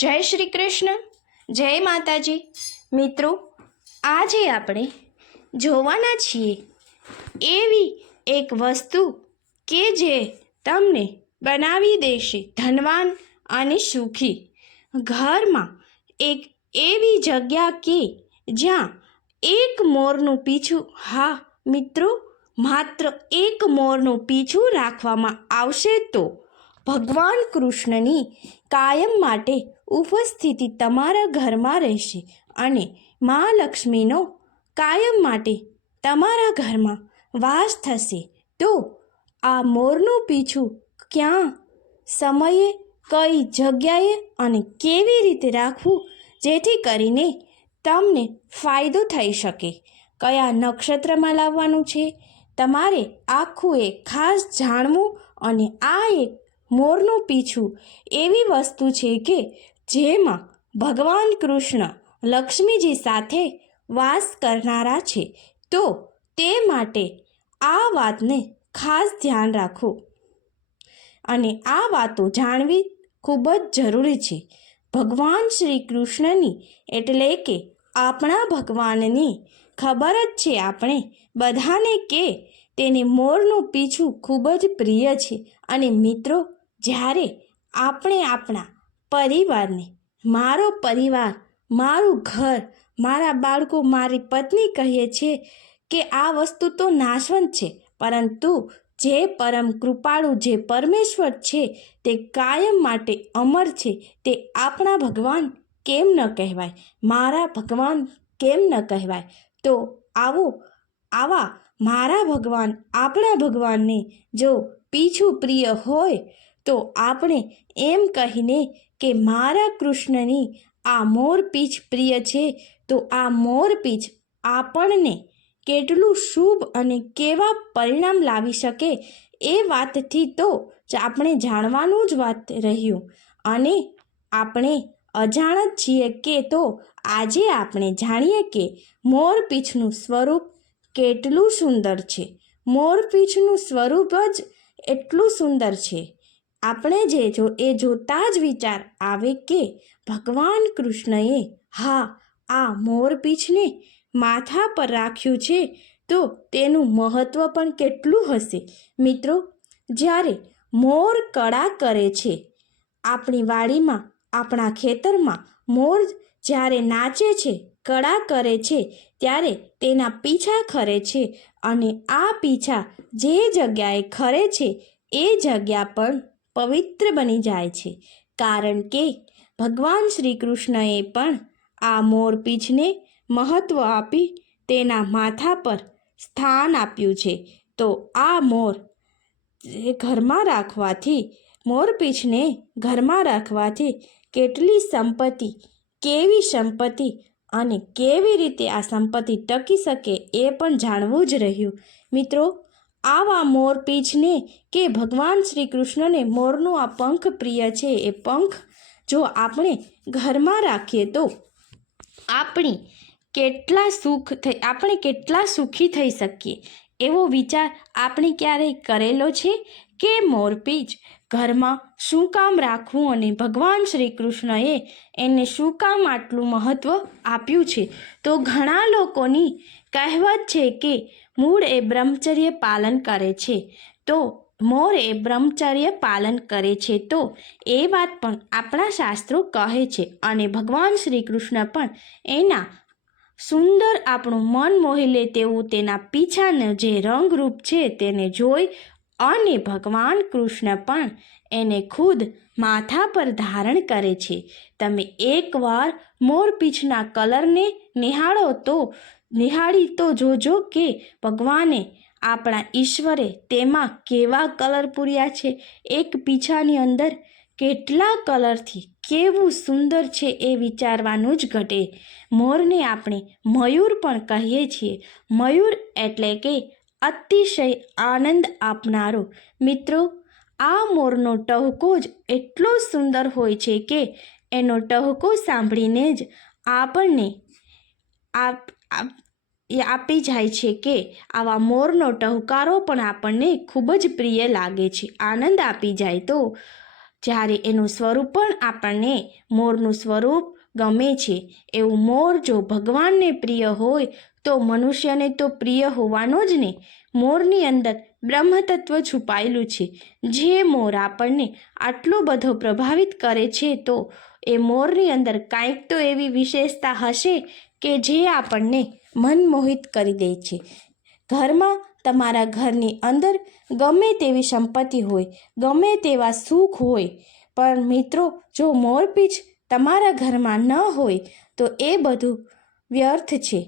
જય શ્રી કૃષ્ણ, જય માતાજી. મિત્રો, આજે આપણે જોવાના છીએ એવી એક વસ્તુ કે જે તમને બનાવી દેશે ધનવાન અને સુખી. ઘરમાં એક એવી જગ્યા કે જ્યાં એક મોરનું પીછું, હા મિત્રો, માત્ર એક મોરનું પીછું રાખવામાં આવશે તો ભગવાન કૃષ્ણની કાયમ માટે ઉપસ્થિતિ તમારા ઘરમાં રહેશે અને મા લક્ષ્મીનો કાયમ માટે તમારા ઘરમાં વાસ થશે. તો આ મોરનું પીછું ક્યાં, સમયે, કઈ જગ્યાએ અને કેવી રીતે રાખવું જેથી કરીને તમને ફાયદો થઈ શકે, કયા નક્ષત્રમાં લાવવાનું છે, તમારે આખું એ ખાસ જાણવું. અને આ એક મોરનું પીછું એવી વસ્તુ છે કે જેમાં ભગવાન કૃષ્ણ લક્ષ્મીજી સાથે વાસ કરનારા છે. તો તે માટે આ વાતને ખાસ ધ્યાન રાખો અને આ વાતો જાણવી ખૂબ જ જરૂરી છે. ભગવાન શ્રી કૃષ્ણની એટલે કે આપણા ભગવાનની ખબર જ છે આપણે બધાને કે તેને મોરનું પીછું ખૂબ જ પ્રિય છે. અને મિત્રો, જ્યારે આપણે આપણા પરિવારને મારો પરિવાર, મારું ઘર, મારા બાળકો, મારી પત્ની કહીએ છીએ કે આ વસ્તુ તો નાશવંત છે, પરંતુ જે પરમ કૃપાળુ, જે પરમેશ્વર છે તે કાયમ માટે અમર છે. તે આપણા ભગવાન કેમ ન કહેવાય, મારા ભગવાન કેમ ન કહેવાય? તો આવા મારા ભગવાન, આપણા ભગવાનને જો પીછું પ્રિય હોય તો આપણે એમ કહીને કે મારા કૃષ્ણની આ મોરપીંછ પ્રિય છે, તો આ મોરપીંછ આપણને કેટલું શુભ અને કેવા પરિણામ લાવી શકે એ વાતથી તો આપણે જાણવાનું જ વાત રહ્યું. અને આપણે અજાણ જ છીએ કે તો આજે આપણે જાણીએ કે મોરપીંછનું સ્વરૂપ કેટલું સુંદર છે. મોરપીંછનું સ્વરૂપ જ એટલું સુંદર છે, આપણે જોતા જ વિચાર આવે કે ભગવાન કૃષ્ણએ આ મોરપીંછને માથા પર રાખ્યું છે તો તેનું મહત્ત્વ પણ કેટલું હશે. મિત્રો, જ્યારે મોર કળા કરે છે, આપણી વાડીમાં, આપણા ખેતરમાં મોર જ્યારે નાચે છે, કળા કરે છે, ત્યારે તેના પીછા ખરે છે અને આ પીછા જે જગ્યાએ ખરે છે એ જગ્યા પણ પવિત્ર બની જાય છે, કારણ કે ભગવાન શ્રી કૃષ્ણએ પણ આ મોરપીંછને મહત્ત્વ આપી તેના માથા પર સ્થાન આપ્યું છે. તો આ ઘરમાં રાખવાથી, મોરપીંછને ઘરમાં રાખવાથી કેટલી સંપત્તિ, કેવી સંપત્તિ અને કેવી રીતે આ સંપત્તિ ટકી શકે એ પણ જાણવું જ રહ્યું. મિત્રો, આવા મોરપીંછને કે ભગવાન શ્રી કૃષ્ણને મોરનું આ પંખ પ્રિય છે, એ પંખ જો આપણે ઘરમાં રાખીએ તો આપણે કેટલા સુખી થઈ શકીએ. એવો વિચાર આપણે ક્યારેય કરેલો છે કે મોરપીંછ ઘરમાં શું કામ રાખવું અને ભગવાન શ્રી કૃષ્ણએ એને શું કામ આટલું મહત્ત્વ આપ્યું છે? તો ઘણા લોકોની કહેવત છે કે મૂળ એ બ્રહ્મચર્ય પાલન કરે છે, તો મોર એ બ્રહ્મચર્ય પાલન કરે છે. તો એ વાત પણ આપણા શાસ્ત્રો કહે છે અને ભગવાન શ્રી કૃષ્ણ પણ એના સુંદર, આપણું મન મોહી લે તેવું તેના પીછાનો જે રંગરૂપ છે તેને જોઈ અને ભગવાન કૃષ્ણ પણ એને ખુદ માથા પર ધારણ કરે છે. તમે એકવાર મોરપીંછના કલરને નિહાળી તો જોજો કે ભગવાને, આપણા ઈશ્વરે તેમાં કેવા કલર પૂર્યા છે. એક પીછાની અંદર કેટલા કલરથી કેવું સુંદર છે એ વિચારવાનું જ ઘટે. મોરને આપણે મયુર પણ કહીએ છીએ. મયુર એટલે કે અતિશય આનંદ આપનારો. મિત્રો, આ મોરનો ટહુકો જ એટલો સુંદર હોય છે કે એનો ટહુકો સાંભળીને જ આપણને આપી જાય છે કે આવા મોરનો ટહુકારો પણ આપણને ખૂબ જ પ્રિય લાગે છે, આનંદ આપી જાય. તો જ્યારે એનું સ્વરૂપ પણ આપણને મોરનું સ્વરૂપ ગમે છે. એવું મોર જો ભગવાનને પ્રિય હોય તો મનુષ્યને તો પ્રિય હોવાનો જ ને. મોરની અંદર બ્રહ્મતત્વ છુપાયેલું છે. જે મોર આપણને આટલો બધો પ્રભાવિત કરે છે તો એ મોરની અંદર કાંઈક તો એવી વિશેષતા હશે કે જે આપણને મનમોહિત કરી દે છે. ઘરમાં તમારા ઘરની અંદર ગમે તેવી સંપત્તિ હોય, ગમે તેવા સુખ હોય, પણ મિત્રો જો મોરપીંછ તમારા ઘરમાં ન હોય તો એ બધું વ્યર્થ છે.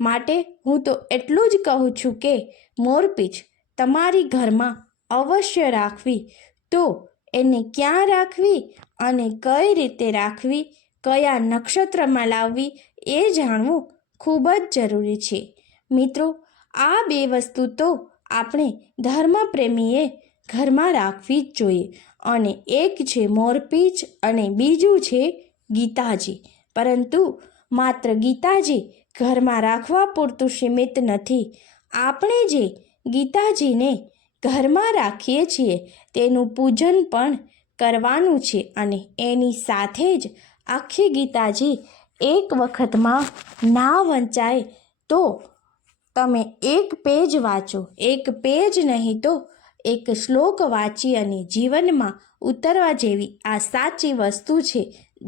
માટે હું તો એટલું જ કહું છું કે મોરપીંછ તમારી ઘરમાં અવશ્ય રાખવી. તો એને ક્યાં રાખવી અને કઈ રીતે રાખવી, કયા નક્ષત્રમાં લાવવી એ જાણવું ખૂબ જ જરૂરી છે. મિત્રો, આ બે વસ્તુ તો આપણે ધર્મપ્રેમીએ ઘરમાં રાખવી જ જોઈએ. અને એક છે મોરપીંછ અને બીજું છે ગીતાજી. પરંતુ માત્ર ગીતાજી ઘરમાં રાખવા પૂરતું સીમિત નથી. આપણે જે ગીતાજીને ઘરમાં રાખીએ છીએ તેનું પૂજન પણ કરવાનું છે અને એની સાથે જ આખી ગીતાજી એક વખતમાં ના વંચાય તો તમે એક પેજ વાંચો, એક પેજ નહીં તો એક શ્લોક વાંચી અને જીવનમાં ઉતરવા જેવી આ સાચી વસ્તુ છે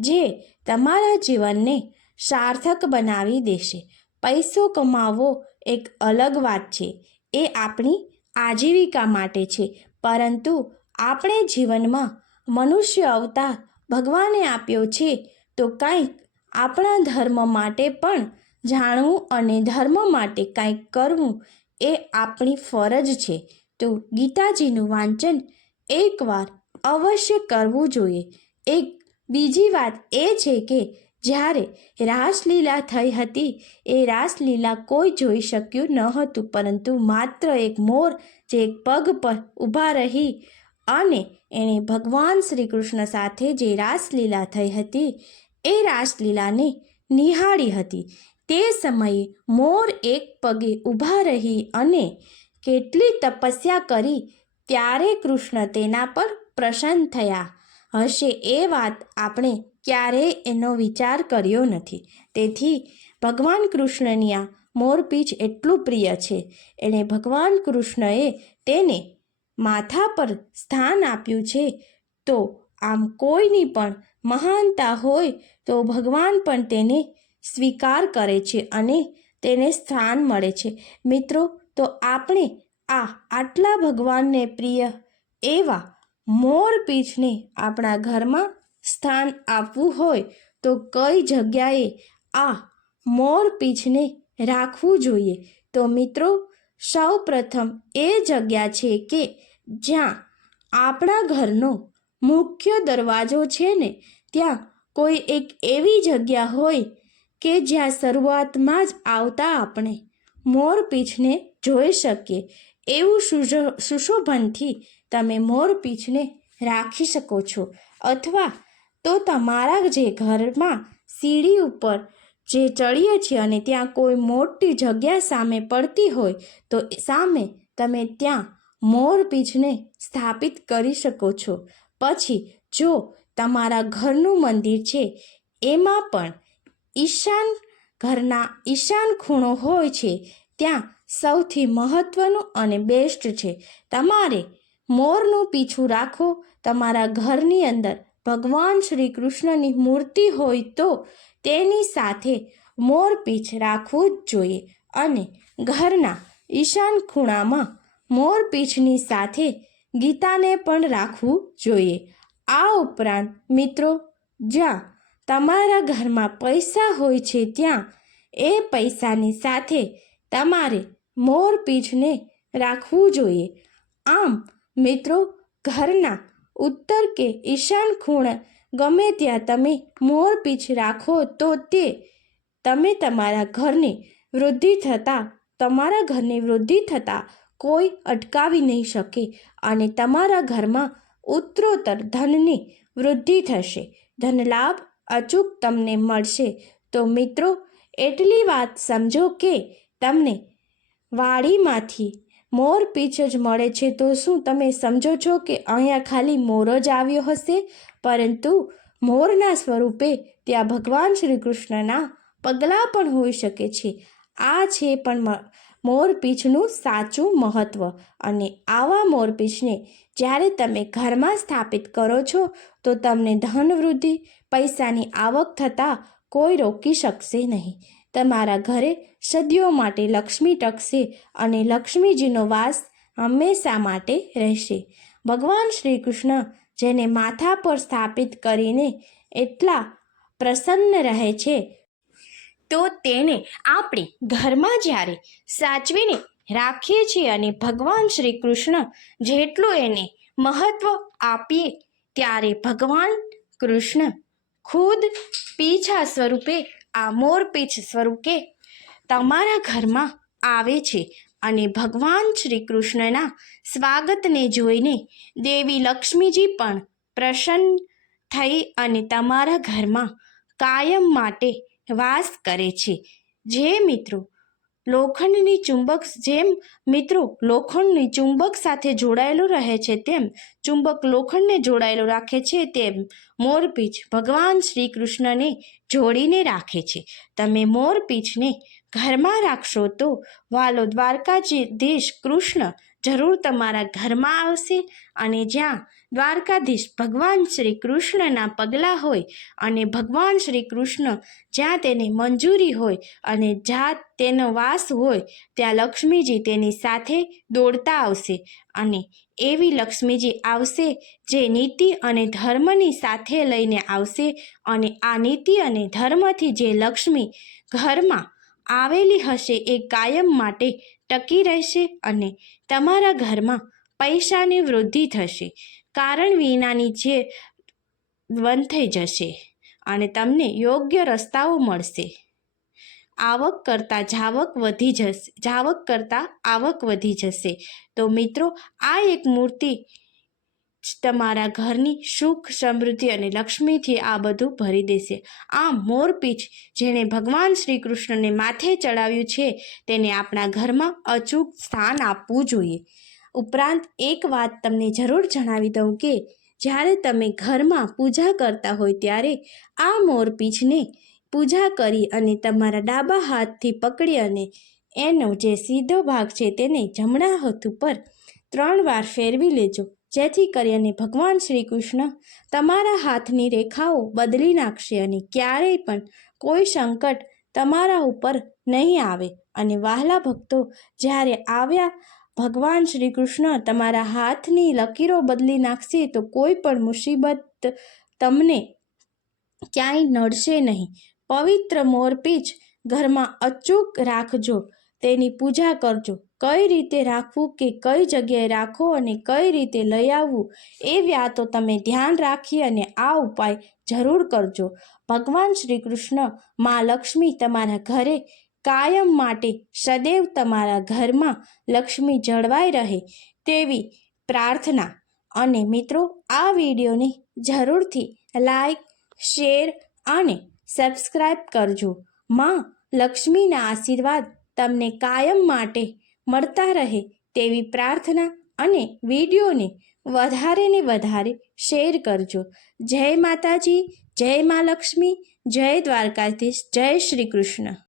જે તમારા જીવનને સાર્થક બનાવી દેશે. પૈસો કમાવવો એક અલગ વાત છે, એ આપણી આજીવિકા માટે છે. પરંતુ આપણે જીવનમાં મનુષ્ય અવતાર ભગવાને આપ્યો છે તો કંઈક આપણા ધર્મ માટે પણ જાણવું અને ધર્મ માટે કંઈક કરવું એ આપણી ફરજ છે. તો ગીતાજીનું વાંચન એકવાર અવશ્ય કરવું જોઈએ. એક બીજી વાત એ છે કે જ્યારે રાસલીલા થઈ હતી એ રાસલીલા કોઈ જોઈ શક્યું ન હતું, પરંતુ માત્ર એક મોર જે એક પગ પર ઊભા રહી અને એણે ભગવાન શ્રી કૃષ્ણ સાથે જે રાસલીલા થઈ હતી એ રાસલીલાને નિહાળી હતી. તે સમયે મોર એક પગે ઊભા રહી અને કેટલી તપસ્યા કરી ત્યારે કૃષ્ણ તેના પર પ્રસન્ન થયા હશે એ વાત આપણે ક્યારેય એનો વિચાર કર્યો નથી. તેથી ભગવાન કૃષ્ણની આ મોરપીંછ એટલું પ્રિય છે. એણે ભગવાન કૃષ્ણએ તેને માથા પર સ્થાન આપ્યું છે. તો આમ કોઈની પણ મહાનતા હોય તો ભગવાન પણ તેને સ્વીકાર કરે છે અને તેને સ્થાન મળે છે. મિત્રો, તો આપણે આટલા ભગવાનને પ્રિય એવા મોરપીંછને આપણા ઘરમાં સ્થાન આપવું હોય તો કઈ જગ્યાએ આ મોરપીંછને રાખવું જોઈએ? તો મિત્રો, સૌ પ્રથમ એ જગ્યા છે કે જ્યાં આપણા ઘરનો મુખ્ય દરવાજો છે ને ત્યાં કોઈ એક એવી જગ્યા હોય કે જ્યાં શરૂઆતમાં જ આવતા આપણે મોરપીંછને જોઈ શકીએ. એવું સુશોભનથી તમે મોરપીંછને રાખી શકો છો. અથવા તો તમારા જે ઘરમાં સીડી ઉપર જે ચડીએ છીએ અને ત્યાં કોઈ મોટી જગ્યા સામે પડતી હોય તો સામે તમે ત્યાં મોરપીંછને સ્થાપિત કરી શકો છો. પછી જો તમારા ઘરનું મંદિર છે એમાં પણ ઘરના ઈશાન ખૂણો હોય છે ત્યાં સૌથી મહત્વનું અને બેસ્ટ છે તમારે મોરનું પીછું રાખો. તમારા ઘરની અંદર ભગવાન શ્રી કૃષ્ણની મૂર્તિ હોય તો તેની સાથે મોરપીંછ રાખવું જ જોઈએ અને ઘરના ઈશાન ખૂણામાં મોરપીંછની સાથે ગીતાને પણ રાખવું જોઈએ. આ ઉપરાંત મિત્રો, જ્યાં તમારા ઘરમાં પૈસા હોય છે ત્યાં એ પૈસાની સાથે તમારે મોરપીંછને રાખવું જોઈએ. આમ મિત્રો, ઘરના ઉત્તર કે ઈશાન ખૂણે ગમે ત્યાં તમે મોરપીંછ રાખો તો તે તમારા ઘરની વૃદ્ધિ થતાં કોઈ અટકાવી નહીં શકે અને તમારા ઘરમાં ઉત્તરોત્તર ધનની વૃદ્ધિ થશે. ધનલાભ અચૂક તમને મળશે. તો મિત્રો, એટલી વાત સમજો કે તમને વાડીમાંથી મોરપીંછ જ મળે છે તો શું તમે સમજો છો કે અહીંયા ખાલી મોર જ આવ્યો હશે? પરંતુ મોરના સ્વરૂપે ત્યાં ભગવાન શ્રી કૃષ્ણના પગલાં પણ હોઈ શકે છે. આ છે પણ મોરપીંછનું સાચું મહત્ત્વ. અને આવા મોરપીંછને જ્યારે તમે ઘરમાં સ્થાપિત કરો છો તો તમને ધનવૃદ્ધિ, પૈસાની આવક થતાં કોઈ રોકી શકશે નહીં. તમારા ઘરે સદીઓ માટે લક્ષ્મી ટકશે અને લક્ષ્મીજીનો વાસ હંમેશા માટે રહેશે. ભગવાન શ્રી કૃષ્ણ જેને માથા પર સ્થાપિત કરીને એટલા પ્રસન્ન રહે છે, તો તેને આપણે ઘરમાં જ્યારે સાચવીને રાખીએ છીએ અને ભગવાન શ્રી કૃષ્ણ જેટલું એને મહત્ત્વ આપીએ ત્યારે ભગવાન કૃષ્ણ ખુદ પીંછા સ્વરૂપે, આ મોરપીંછ સ્વરૂપે તમારા ઘરમાં આવે છે. અને ભગવાન શ્રી કૃષ્ણના સ્વાગતને જોઈને દેવી લક્ષ્મીજી પણ પ્રસન્ન થઈ અને તમારા ઘરમાં કાયમ માટે વાસ કરે છે. જેમ મિત્રો લોખંડની ચુંબક સાથે જોડાયેલું રહે છે, તેમ ચુંબક લોખંડને જોડાયેલું રાખે છે, તેમ મોરપીંછ ભગવાન શ્રી કૃષ્ણને જોડીને રાખે છે. તમે મોરપીંછને ઘરમાં રાખશો તો વાલો દ્વારકાધીશ કૃષ્ણ જરૂર તમારા ઘરમાં આવશે. અને જ્યાં દ્વારકાધીશ ભગવાન શ્રી કૃષ્ણના પગલાં હોય અને ભગવાન શ્રી કૃષ્ણ જ્યાં તેને મંજૂરી હોય અને જ્યાં તેનો વાસ હોય ત્યાં લક્ષ્મીજી તેની સાથે દોડતા આવશે. અને એવી લક્ષ્મીજી આવશે જે નીતિ અને ધર્મની સાથે લઈને આવશે. અને આ નીતિ અને ધર્મથી જે લક્ષ્મી ઘરમાં આવેલી હશે એ કાયમ માટે ટકી રહેશે અને તમારા ઘરમાં પૈસાની વૃદ્ધિ થશે. કારણ વિનાની જે બંધ થઈ જશે અને તમને યોગ્ય રસ્તાઓ મળશે. આવક કરતાં આવક વધી જશે. તો મિત્રો, આ એક મૂર્તિ તમારા ઘરની સુખ, સમૃદ્ધિ અને લક્ષ્મીથી આ બધું ભરી દેશે. આમ મોરપીંછ જેણે ભગવાન શ્રી કૃષ્ણને માથે ચડાવ્યું છે તેને આપણા ઘરમાં અચૂક સ્થાન આપવું જોઈએ. ઉપરાંત એક વાત તમને જરૂર જણાવી દઉં કે જ્યારે તમે ઘરમાં પૂજા કરતા હોય ત્યારે આ મોરપીંછને પૂજા કરી અને તમારા ડાબા હાથથી પકડી અને એનો જે સીધો ભાગ છે તેને જમણા હાથ ઉપર 3 વાર ફેરવી લેજો, જેથી કરીને ભગવાન શ્રી કૃષ્ણ તમારા હાથની રેખાઓ બદલી નાખશે અને ક્યારેય પણ કોઈ સંકટ તમારા ઉપર નહીં આવે. અને વહાલા ભક્તો, જ્યારે આવ્યા ભગવાન શ્રી કૃષ્ણ તમારા હાથની લકીરો બદલી નાખશે તો કોઈ પણ મુસીબત તમને ક્યાંય નડશે નહીં. પવિત્ર મોરપીંછ ઘરમાં અચૂક રાખજો, તેની પૂજા કરજો. કઈ રીતે રાખવું કે કઈ જગ્યાએ રાખો અને કઈ રીતે લઈ આવવું એ વાતો તમે ધ્યાન રાખી અને આ ઉપાય જરૂર કરજો. ભગવાન શ્રી કૃષ્ણ, મા લક્ષ્મી તમારા ઘરે કાયમ માટે સદૈવ તમારા ઘરમાં લક્ષ્મી જળવાઈ રહે તેવી પ્રાર્થના. અને મિત્રો, આ વિડીયોને જરૂરથી લાઈક, શેર અને સબસ્ક્રાઈબ કરજો. માં લક્ષ્મીના આશીર્વાદ તમને કાયમ માટે મળતા રહે તેવી પ્રાર્થના. અને વિડીયોને વધારે ને વધારે શેર કરજો. જય માતાજી, જય મા લક્ષ્મી, જય દ્વારકાધીશ, જય શ્રી કૃષ્ણ.